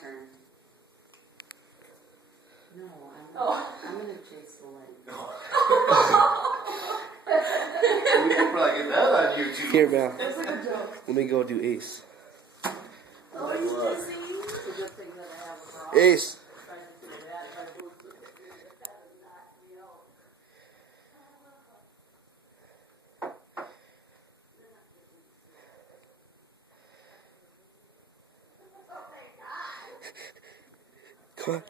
turn. No, I'm gonna chase the light. We can probably get that on YouTube. Here, Val. That's like a joke. Let me go do Ace. Oh, he's busy. It's a good thing that I have a bra. Ace. Come on.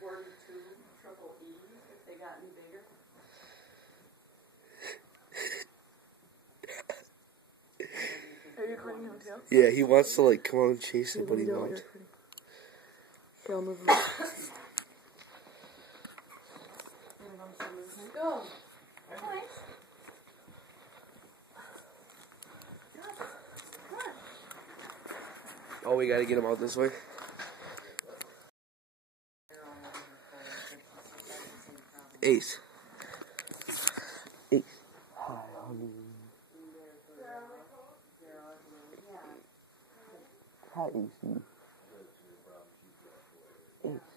42 triple E if they got any bigger. Are you recording him too? Yeah, he wants to like come on and chase it, but he won't. Okay, I'll move him. Go. Oh, we gotta get him out this way. Ace. Ace. Hi, honey. Hi, Ace. Ace.